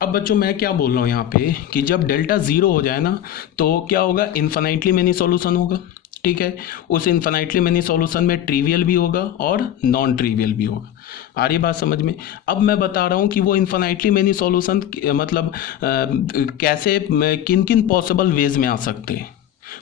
अब बच्चों मैं क्या बोल रहा हूँ यहाँ पे कि जब डेल्टा ज़ीरो हो जाए ना तो क्या होगा, इन्फिनाइटली मेनी सॉल्यूशन होगा। ठीक है, उस इन्फिनाइटली मेनी सॉल्यूशन में ट्रिवियल भी होगा और नॉन ट्रिवियल भी होगा। आ रही बात समझ में? अब मैं बता रहा हूँ कि वो इन्फिनाइटली मेनी सॉल्यूशन मतलब कैसे, किन किन पॉसिबल वेज में आ सकते हैं,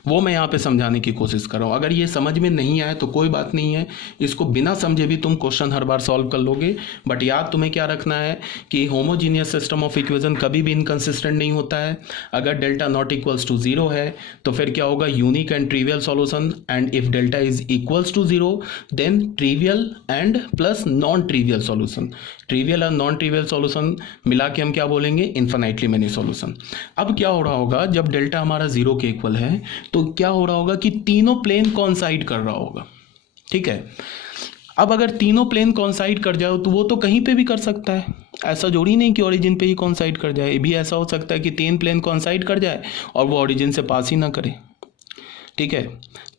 वो मैं यहाँ पे समझाने की कोशिश कर रहा हूँ। अगर ये समझ में नहीं आए तो कोई बात नहीं है, इसको बिना समझे भी तुम क्वेश्चन हर बार सॉल्व कर लोगे। बट याद तुम्हें क्या रखना है कि होमोजीनियस सिस्टम ऑफ इक्वेशन कभी भी इनकंसिस्टेंट नहीं होता है। अगर delta not equals to zero है तो फिर क्या होगा, unique and trivial solution, and if delta is equals to zero then trivial and plus non trivial solution. Trivial और नॉन ट्रिवियल सॉल्यूशन मिला के हम क्या बोलेंगे, इन्फिनाइटली मेनी सॉल्यूशन। अब क्या हो रहा होगा, जब डेल्टा हमारा जीरो के इक्वल है तो क्या हो रहा होगा कि तीनों प्लेन कॉन्साइड कर रहा होगा। ठीक है, अब अगर तीनों प्लेन कॉन्साइड कर जाओ तो वो तो कहीं पे भी कर सकता है, ऐसा जोड़ी नहीं कि ओरिजिन पे ही कॉन्साइड कर जाए। ये भी ऐसा हो सकता है कि तीन प्लेन कॉन्साइड कर जाए और वो ओरिजिन से पास ही ना करे। ठीक है,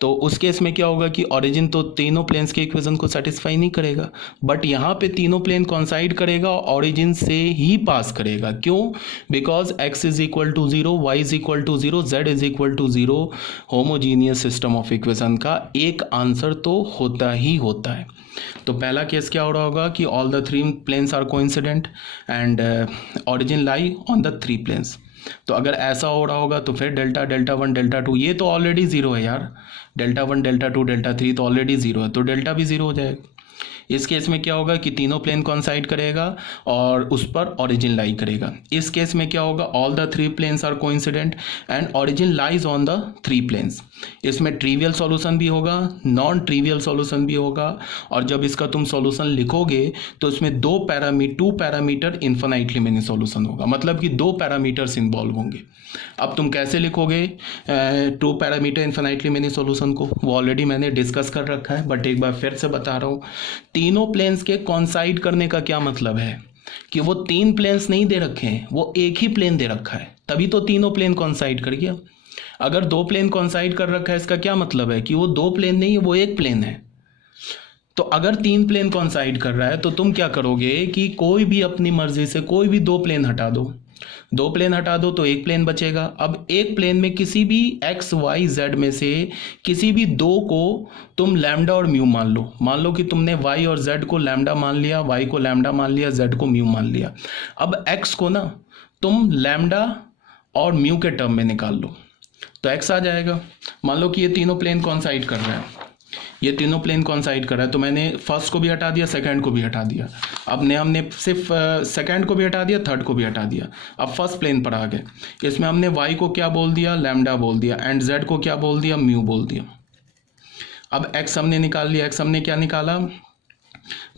तो उस केस में क्या होगा कि ओरिजिन तो तीनों प्लेन्स के इक्वेशन को सेटिस्फाई नहीं करेगा, बट यहाँ पे तीनों प्लेन कॉन्साइड करेगा और ओरिजिन से ही पास करेगा। क्यों? Because x is equal to zero, y is equal to zero, z is equal to zero. Homogeneous system of equation का एक आंसर तो होता ही होता है। तो पहला केस क्या हो रहा होगा कि all the three planes are coincident and origin lie on the three planes. तो अगर ऐसा हो रहा होगा तो फिर delta, delta one, delta two, ये तो ऑलरेडी जीरो है यार। Delta one, delta two, delta three तो ऑलरेडी जीरो है, तो डेल्टा भी जीरो हो जाएगा। इस केस में क्या होगा कि तीनों प्लेन कॉन्साइड करेगा और उस पर ओरिजिन लाई करेगा। इस केस में क्या होगा, all the three planes are coincident and origin lies on the three planes. इसमें ट्रिवियल सॉल्यूशन भी होगा, नॉन ट्रिवियल सॉल्यूशन भी होगा, और जब इसका तुम सॉल्यूशन लिखोगे तो इसमें two parameter infinitely many solution होगा, मतलब कि दो पैरामीटर्स इन्वॉल्व होंगे। अब तुम कैसे लिखोगे two parameter infinitely many solution को, वो ऑलरेडी मैंने डिस्कस कर रखा है, बट एक बार फिर से बता रहा हूँ। तीनों प्लेन्स के कॉन्साइड करने का क्या मतलब है कि वो तीन प्लेन्स नहीं दे रखे हैं, वो एक ही प्लेन दे रखा है, तभी तो तीनों प्लेन कॉन्साइड कर गया। अगर दो प्लेन कॉन्साइड कर रखा है, इसका क्या मतलब है कि वो दो प्लेन नहीं है, वो एक प्लेन है। तो अगर तीन प्लेन कॉन्साइड कर रहा है तो तुम क्या करोगे कि कोई भी अपनी मर्जी से कोई भी दो प्लेन हटा दो, दो प्लेन हटा दो तो एक प्लेन बचेगा। अब एक प्लेन में किसी भी एक्स वाई जेड में से किसी भी दो को तुम लैम्डा और म्यू मान लो कि तुमने वाई और जेड को लैम्डा मान लिया, वाई को लैम्डा मान लिया, जेड को म्यू मान लिया। अब एक्स को ना तुम लैम्डा और म्यू के टर्म में निकाल लो तो एक्स आ जाएगा। मान लो कि ये तीनों प्लेन कॉन्साइड कर रहे हैं, ये तीनों प्लेन कॉन्साइड कर रहा है, तो मैंने फर्स्ट को भी हटा दिया, सेकंड को भी हटा दिया। अब हमने सिर्फ सेकंड को भी हटा दिया, थर्ड को भी हटा दिया। अब फर्स्ट प्लेन पर आ गए, इसमें हमने वाई को क्या बोल दिया, लैम्डा बोल दिया, एंड जेड को क्या बोल दिया, म्यू बोल दिया। अब एक्स हमने निकाल लिया, एक्स हमने क्या निकाला,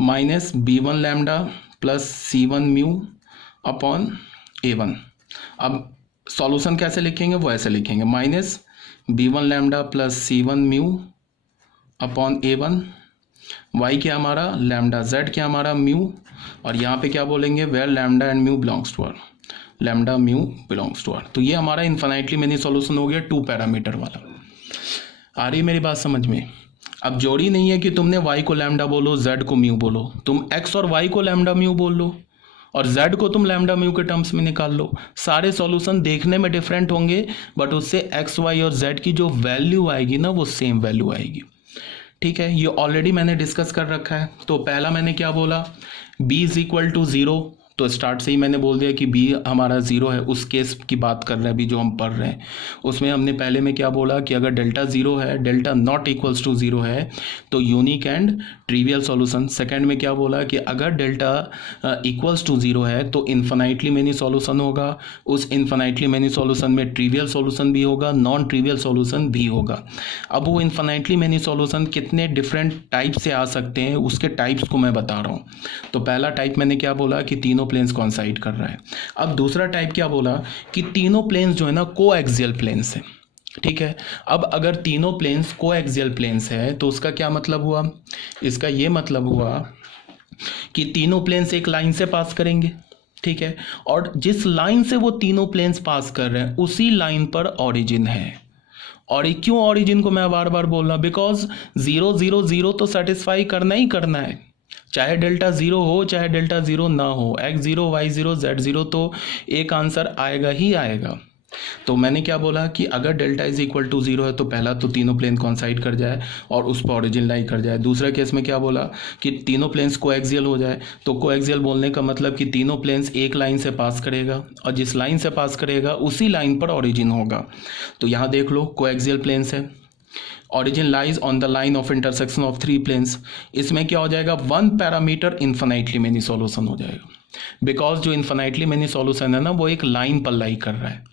minus b1 lambda plus c1 mu upon a1। अब सॉल्यूशन कैसे लिखेंगे, वो ऐसे लिखेंगे, minus b1 lambda plus c1 mu upon a1। y क्या हमारा लैम्डा, z क्या हमारा म्यू, और यहाँ पे क्या बोलेंगे, where lambda and mu belongs to R, lambda mu belongs to R. तो ये हमारा इन्फिनाइटली मेनी सॉल्यूशन हो गया टू पैरामीटर वाला। आ रही मेरी बात समझ में? अब जोड़ी नहीं है कि तुमने y को लैम्डा बोलो, z को म्यू बोलो, तुम x और y को लैम्डा म्यू बोल लो और z को तुम लैम्डा म्यू के टर्म्स में निकाल लो। सारे सॉल्यूशन देखने में डिफरेंट होंगे बट उससे x, y और z की जो वैल्यू आएगी ना वो सेम वैल्यू आएगी। ठीक है, ये ऑलरेडी मैंने डिस्कस कर रखा है। तो पहला मैंने क्या बोला, b is equal to zero, तो स्टार्ट से ही मैंने बोल दिया कि b हमारा जीरो है। उस केस की बात कर रहे हैं अभी जो हम पढ़ रहे हैं, उसमें हमने पहले में क्या बोला कि अगर डेल्टा जीरो है, delta not equals to zero है तो unique and trivial solution. Second में क्या बोला कि अगर डेल्टा इक्वल्स टू जीरो है तो इन्फिनाइटली मेनी सॉल्यूशन होगा, उस इन्फिनाइटली मेनी सॉल्यूशन में ट्रिवियल सॉल्यूशन भी होगा, नॉन ट्रिवियल सॉल्यूशन भी होगा। अब वो इन्फिनाइटली मेनी सॉल्यूशन कितने डिफरेंट टाइप से आ सकते हैं उसके टाइप्स को मैं बता रहा हूँ। तो पहला टाइप मैंने क्या बोला कि तीनों प्लेन्स कॉन्साइड कर रहा है। अब दूसरा टाइप क्या बोला कि तीनों प्लेन्स जो है ना कोएक्सियल प्लेन्स है। ठीक है, अब अगर तीनों प्लेन्स कोएक्सियल प्लेन्स है तो उसका क्या मतलब हुआ, इसका ये मतलब हुआ कि तीनों प्लेन्स एक लाइन से पास करेंगे। ठीक है, और जिस लाइन से वो तीनों प्लेन्स पास कर रहे हैं उसी लाइन पर ओरिजिन है। और क्यों ओरिजिन को मैं बार बार बोल रहा हूं, बिकॉज 0 0 0 तो सेटिस्फाई करना ही करना है। चाहे डेल्टा ज़ीरो हो चाहे डेल्टा ज़ीरो ना हो, x zero y zero z zero तो एक आंसर आएगा ही आएगा। तो मैंने क्या बोला कि अगर delta is equal to zero है तो पहला तो तीनों प्लेन कॉन्साइड कर जाए और उस पर ऑरिजिन लाई कर जाए। दूसरे केस में क्या बोला कि तीनों प्लेन्स कोएक्सियल हो जाए। तो कोएक्सियल बोलने का मतलब कि तीनों प्लेन्स एक लाइन से पास करेगा और जिस लाइन से पास करेगा उसी लाइन पर ऑरिजिन होगा। तो यहाँ देख लो कोएक्सियल प्लेन्स है, origin lies on the line of intersection of three planes. इसमें क्या हो जाएगा, one parameter infinitely many solution हो जाएगा, बिकॉज जो इन्फिनाइटली मेनी सॉल्यूशन है ना वो एक लाइन पर लाई कर रहा है।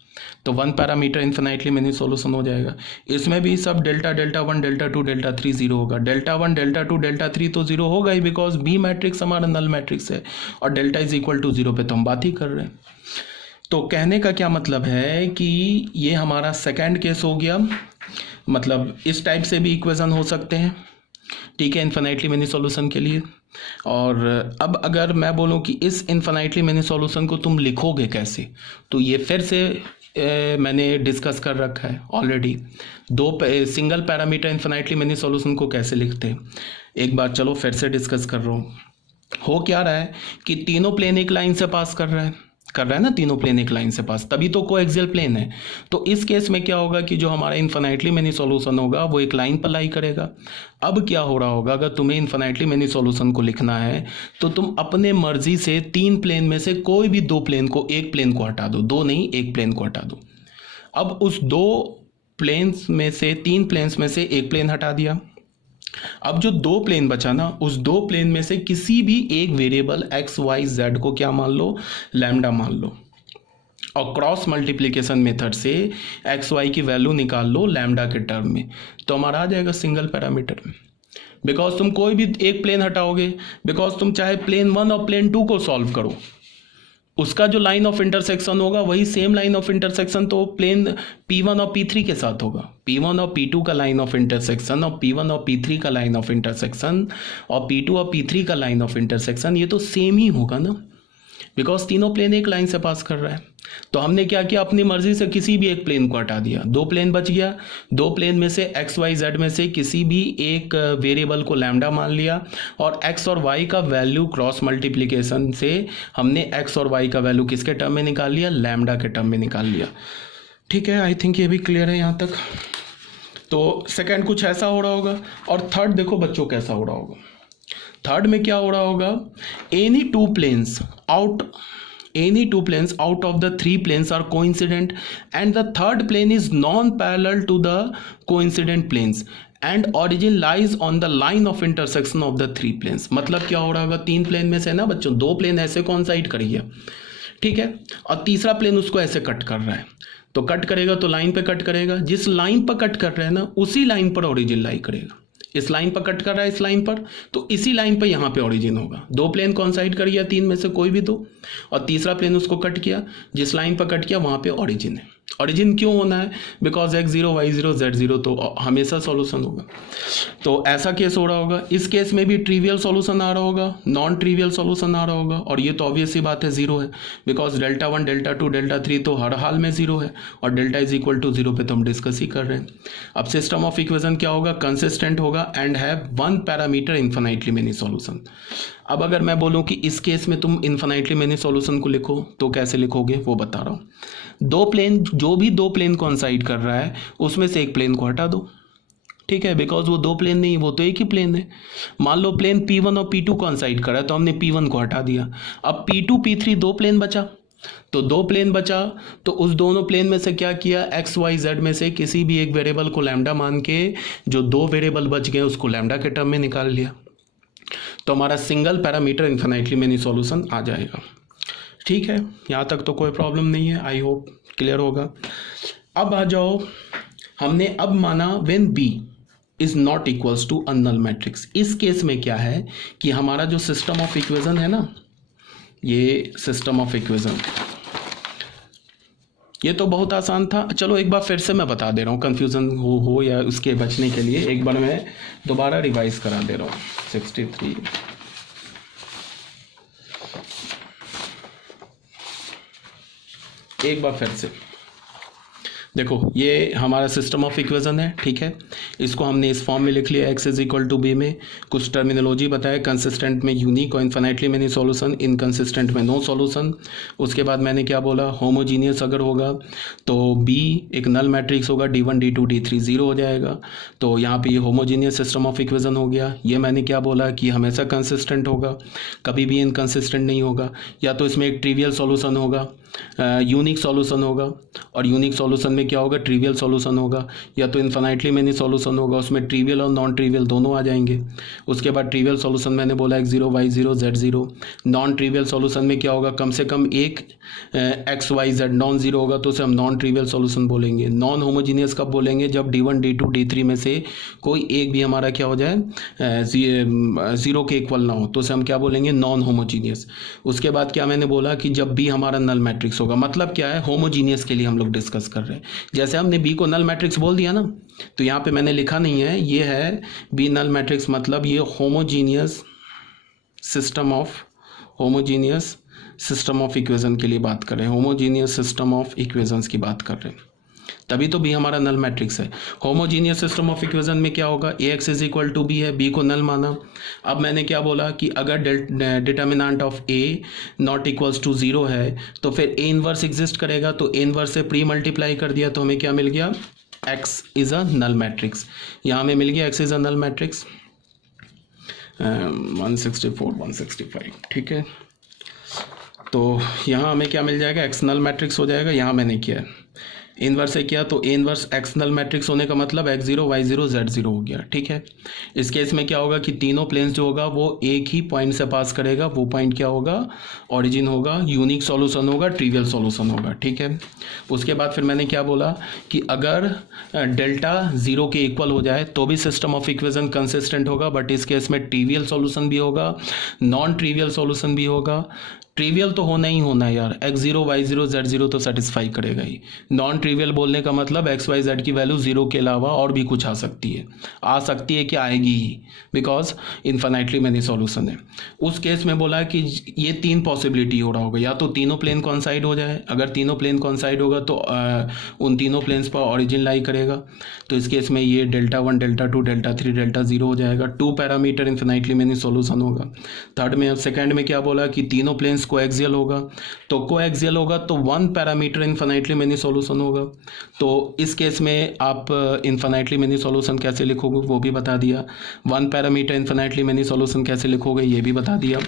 तो one parameter infinitely many solution हो जाएगा। इसमें भी सब delta delta one delta two delta three zero होगा। Delta one delta two delta three तो जीरो होगा ही, बिकॉज बी मैट्रिक्स हमारा नल मैट्रिक्स है और delta is equal to zero पे तो हम बात ही कर रहे हैं। तो कहने का क्या मतलब है कि ये हमारा सेकेंड केस हो गया, मतलब इस टाइप से भी इक्वेशन हो सकते हैं, ठीक है, इन्फिनाइटली मेनी सॉल्यूशन के लिए। और अब अगर मैं बोलूं कि इस इन्फिनाइटली मेनी सॉल्यूशन को तुम लिखोगे कैसे, तो ये फिर से मैंने डिस्कस कर रखा है ऑलरेडी। दो single parameter infinitely many solution को कैसे लिखते हैं, एक बार चलो फिर से डिस्कस कर रहा हूँ। हो क्या रहा है कि तीनों प्लेन एक लाइन से पास कर रहा है ना, तीनों प्लेन एक लाइन से पास, तभी तो कोएक्सियल प्लेन है। तो इस केस में क्या होगा कि जो हमारा इन्फिनाइटली मेनी सॉल्यूशन होगा वो एक लाइन पर लाई करेगा। अब क्या हो रहा होगा, अगर तुम्हें इन्फिनाइटली मेनी सॉल्यूशन को लिखना है तो तुम अपने मर्जी से तीन प्लेन में से कोई भी दो प्लेन को, एक प्लेन को हटा दो, दो नहीं एक प्लेन को हटा दो। अब उस दो प्लेन्स में से, तीन प्लेन्स में से एक प्लेन हटा दिया। अब जो दो प्लेन बचा ना, उस दो प्लेन में से किसी भी एक वेरिएबल एक्स वाई जेड को क्या मान लो, लैम्डा मान लो, और क्रॉस मल्टीप्लिकेशन मेथड से एक्स वाई की वैल्यू निकाल लो लैम्डा के टर्म में, तो हमारा आ जाएगा सिंगल पैरामीटर में। बिकॉज तुम कोई भी एक प्लेन हटाओगे, बिकॉज तुम चाहे प्लेन वन और प्लेन टू को सॉल्व करो, उसका जो लाइन ऑफ इंटरसेक्शन होगा वही सेम लाइन ऑफ इंटरसेक्शन तो प्लेन P1 और P3 के साथ होगा। P1 और P2 का लाइन ऑफ इंटरसेक्शन और P1 और P3 का लाइन ऑफ इंटरसेक्शन और P2 और P3 का लाइन ऑफ इंटरसेक्शन, ये तो सेम ही होगा ना, बिकॉज तीनों प्लेन एक लाइन से पास कर रहा है। तो हमने क्या किया, अपनी मर्जी से किसी भी एक प्लेन को हटा दिया, दो प्लेन बच गया, दो प्लेन में से एक्स वाई जेड में से किसी भी एक वेरिएबल को लैम्डा मान लिया और एक्स और वाई का वैल्यू क्रॉस मल्टीप्लिकेशन से हमने एक्स और वाई का वैल्यू किसके टर्म में निकाल लिया, लैम्डा के टर्म में निकाल लिया। ठीक है, आई थिंक ये भी क्लियर है यहाँ तक। तो सेकेंड कुछ ऐसा हो रहा होगा, और थर्ड देखो बच्चों कैसा हो रहा होगा। थर्ड में क्या हो रहा होगा, any two planes out of the three planes are coincident and the third plane is non-parallel to the coincident planes and origin lies on the line of intersection of the three planes। मतलब क्या हो रहा होगा, तीन plane में से ना बच्चों दो प्लेन ऐसे कॉन्साइड करिए, ठीक है, और तीसरा प्लेन उसको ऐसे कट कर रहा है, तो कट करेगा तो लाइन पे कट करेगा, जिस लाइन पर कट कर रहा है ना उसी लाइन पर ओरिजिन लाई करेगा। इस लाइन पर कट कर रहा है इस लाइन पर, तो इसी लाइन पर यहाँ पे ओरिजिन होगा। दो प्लेन कॉन्साइड कर गया तीन में से कोई भी दो, और तीसरा प्लेन उसको कट किया, जिस लाइन पर कट किया वहाँ पे ओरिजिन है। ओरिजिन क्यों होना है, because x zero y zero z zero तो हमेशा सॉल्यूशन होगा। तो ऐसा केस हो रहा होगा। इस केस में भी ट्रिवियल सॉल्यूशन आ रहा होगा, नॉन ट्रिवियल सॉल्यूशन आ रहा होगा, और ये तो ऑब्वियस सी बात है जीरो है, because delta one delta two delta three तो हर हाल में जीरो है और delta is equal to zero पे तो हम डिस्कस ही कर रहे हैं। अब सिस्टम ऑफ इक्वेशन क्या होगा, कंसिस्टेंट होगा and have one parameter infinitely many solution. अब अगर मैं बोलूं कि इस केस में तुम इन्फिनाइटली मेनी सॉल्यूशन को लिखो तो कैसे लिखोगे वो बता रहा हूँ। दो प्लेन, जो भी दो प्लेन कॉन्साइड कर रहा है उसमें से एक प्लेन को हटा दो, ठीक है, बिकॉज वो दो प्लेन नहीं, वो तो एक ही प्लेन है। मान लो प्लेन P1 और P2 कॉन्साइड कर रहा है तो हमने P1 को हटा दिया। अब P2 P3 दो प्लेन बचा, तो दो प्लेन बचा तो उस दोनों प्लेन में से क्या किया, एक्स वाई जेड में से किसी भी एक वेरिएबल को लैम्डा मान के जो दो वेरिएबल बच गए उसको लैम्डा के टर्म में निकाल लिया, तो हमारा single parameter infinitely many solution आ जाएगा। ठीक है, यहाँ तक तो कोई प्रॉब्लम नहीं है, आई होप क्लियर होगा। अब आ जाओ, हमने अब माना when B is not equals to a null matrix. इस केस में क्या है कि हमारा जो सिस्टम ऑफ इक्वेशन है ना, ये सिस्टम ऑफ इक्वेशन, ये तो बहुत आसान था। चलो एक बार फिर से मैं बता दे रहा हूँ, कन्फ्यूज़न हो या उसके बचने के लिए एक बार मैं दोबारा रिवाइज करा दे रहा हूँ। 63 एक बार फिर से देखो, ये हमारा सिस्टम ऑफ इक्वेशन है, ठीक है। इसको हमने इस फॉर्म में लिख लिया, x is equal to b में कुछ टर्मिनोलॉजी बताया, कंसिस्टेंट में यूनिक और इन्फिनिटली मेनी सॉल्यूशन, इनकंसिस्टेंट में नो सॉल्यूशन। उसके बाद मैंने क्या बोला, होमोजीनियस अगर होगा तो b एक नल मैट्रिक्स होगा, d1 d2 d3 0 हो जाएगा। तो यहाँ पे ये होमोजीनियस सिस्टम ऑफ इक्वेशन हो गया। ये मैंने क्या बोला कि हमेशा कंसिस्टेंट होगा, कभी भी इनकंसिस्टेंट नहीं होगा। या तो इसमें एक ट्रिवियल सॉल्यूशन होगा, यूनिक सॉल्यूशन होगा, और यूनिक सॉल्यूशन में क्या होगा, ट्रिवियल सॉल्यूशन होगा। या तो इन्फिनिटली मेनी सॉल्यूशन होगा, उसमें ट्रिवियल और नॉन ट्रिवियल दोनों आ जाएंगे। उसके बाद ट्रिवियल सॉल्यूशन मैंने बोला x0 y0 z0। Non trivial solution में क्या होगा, कम से कम एक x y z non zero होगा, तो उसे हम नॉन ट्रिवियल सॉल्यूशन बोलेंगे। नॉन होमोजीनियस कब बोलेंगे, जब d1 d2 d3 में से कोई एक भी हमारा क्या हो जाए, ज़ीरो के इक्वल ना हो, तो उसे हम क्या बोलेंगे, नॉन होमोजीनियस। उसके बाद क्या मैंने बोला कि जब भी हमारा नल मैट्रिक्स होगा, मतलब क्या है, होमोजीनियस के लिए हम लोग डिस्कस कर रहे हैं। जैसे हमने बी को नल मैट्रिक्स बोल दिया ना, तो यहाँ पे मैंने लिखा नहीं है, ये है बी नल मैट्रिक्स, मतलब ये होमोजीनियस सिस्टम ऑफ इक्वेशन के लिए बात कर रहे हैं, होमोजीनियस सिस्टम ऑफ इक्वेशंस की बात कर रहे हैं, तभी तो बी हमारा नल मैट्रिक्स है। होमोजीनियस सिस्टम ऑफ इक्वेशन में क्या होगा, ax is equal to b है, बी को नल माना। अब मैंने क्या बोला कि अगर determinant of a not equals to 0 है तो फिर a इनवर्स एग्जिस्ट करेगा, तो a इनवर्स से प्री मल्टीप्लाई कर दिया तो हमें क्या मिल गया, x is a null matrix. यहाँ हमें मिल गया x is a null matrix 164 165, ठीक है। तो यहाँ हमें क्या मिल जाएगा, x नल मैट्रिक्स हो जाएगा। यहाँ मैंने किया इनवर्स से किया, तो A inverse x null matrix होने का मतलब x0 y0 z0 हो गया, ठीक है। इस केस में क्या होगा कि तीनों प्लेन्स जो होगा वो एक ही पॉइंट से पास करेगा, वो पॉइंट क्या होगा, ओरिजिन होगा, यूनिक सॉल्यूशन होगा, ट्रिवियल सॉल्यूशन होगा, ठीक है। उसके बाद फिर मैंने क्या बोला कि अगर डेल्टा 0 के इक्वल हो जाए तो भी सिस्टम ऑफ इक्वेशन कंसिस्टेंट होगा, बट इस केस में ट्रिवियल सॉल्यूशन भी होगा, नॉन ट्रिवियल सॉल्यूशन भी होगा। ट्रिवियल तो होना ही होना है यार, x0 y0 z0 तो सेटिस्फाई करेगा ही। नॉन ट्रिवियल बोलने का मतलब x y z की वैल्यू 0 के अलावा और भी कुछ आ सकती है कि आएगी ही, बिकॉज इन्फिनिटली मेनी सॉल्यूशन है। उस केस में बोला कि ये तीन पॉसिबिलिटी हो रहा होगा, या तो तीनों प्लेन कॉन्साइड हो जाए, अगर तीनों प्लेन कॉन्साइड होगा तो उन तीनों प्लेन्स पर ऑरिजिन लाई करेगा, तो इस केस में ये डेल्टा 1 डेल्टा 2 डेल्टा 3 डेल्टा 0 हो जाएगा। 2 पैरामीटर इन्फिनिटली मेनी सॉल्यूशन होगा। थर्ड में सेकंड में क्या बोला कि तीनों प्लेन्स कोएक्सियल होगा, तो कोएक्सियल होगा तो 1 पैरामीटर इन्फिनिटली मेनी सॉल्यूशन होगा। तो इस केस में आप इन्फिनिटली मेनी सॉल्यूशन कैसे लिखोगे वो भी बता दिया, 1 पैरामीटर इन्फिनिटली मेनी सॉल्यूशन कैसे लिखोगे ये भी बता दिया।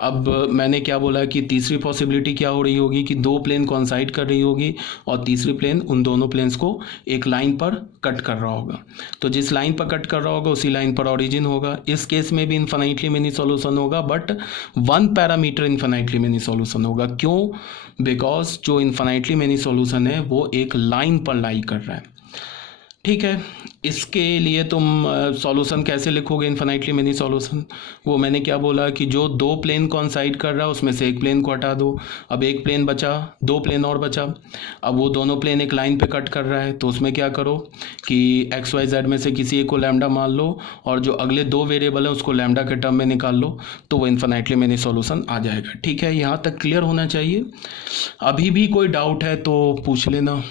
अब मैंने क्या बोला कि तीसरी पॉसिबिलिटी क्या हो रही होगी कि दो प्लेन कॉन्साइड कर रही होगी और तीसरी प्लेन उन दोनों प्लेन्स को एक लाइन पर कट कर रहा होगा, तो जिस लाइन पर कट कर रहा होगा उसी लाइन पर ओरिजिन होगा। इस केस में भी इन्फिनिटली मेनी सॉल्यूशन होगा, but 1 parameter infinitely many solution होगा। क्यों? बिकॉज जो इन्फिनिटली मेनी सॉल्यूशन है वो एक लाइन पर लाई कर रहा है, ठीक है। इसके लिए तुम सॉल्यूशन कैसे लिखोगे इन्फिनिटली मेनी सॉल्यूशन, वो मैंने क्या बोला कि जो दो प्लेन कॉन्साइड कर रहा है उसमें से एक प्लेन को हटा दो, अब एक प्लेन बचा, दो प्लेन और बचा, अब वो दोनों प्लेन एक लाइन पे कट कर रहा है, तो उसमें क्या करो कि एक्स वाई जेड में से किसी एक को लैम्डा मान लो और जो अगले दो वेरिएबल है उसको लैम्डा के टर्म में निकाल लो, तो वो इन्फिनिटली मेनी सॉल्यूशन आ जाएगा, ठीक है। यहाँ तक क्लियर होना चाहिए। अभी भी कोई डाउट है तो पूछ लेना।